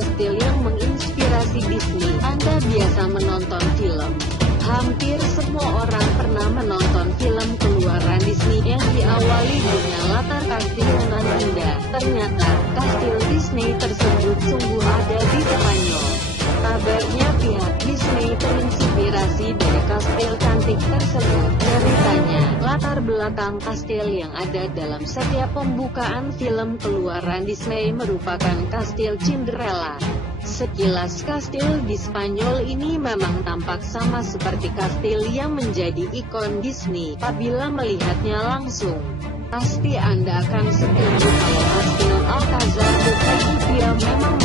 kastil yang menginspirasi Disney. Anda biasa menonton film. Hampir semua orang pernah menonton film keluaran Disney yang diawali dengan latar kastil yang indah. Ternyata, kastil Disney tersebut sungguh ada di Spanyol. Kabarnya pihak Disney terinspirasi dari kastil cantik tersebut. Ceritanya, latar belakang kastil yang ada dalam setiap pembukaan film keluaran Disney merupakan kastil Cinderella. Sekilas kastil di Spanyol ini memang tampak sama seperti kastil yang menjadi ikon Disney. Apabila melihatnya langsung, pasti Anda akan setuju kalau kastil Alcázar de Sevilla memang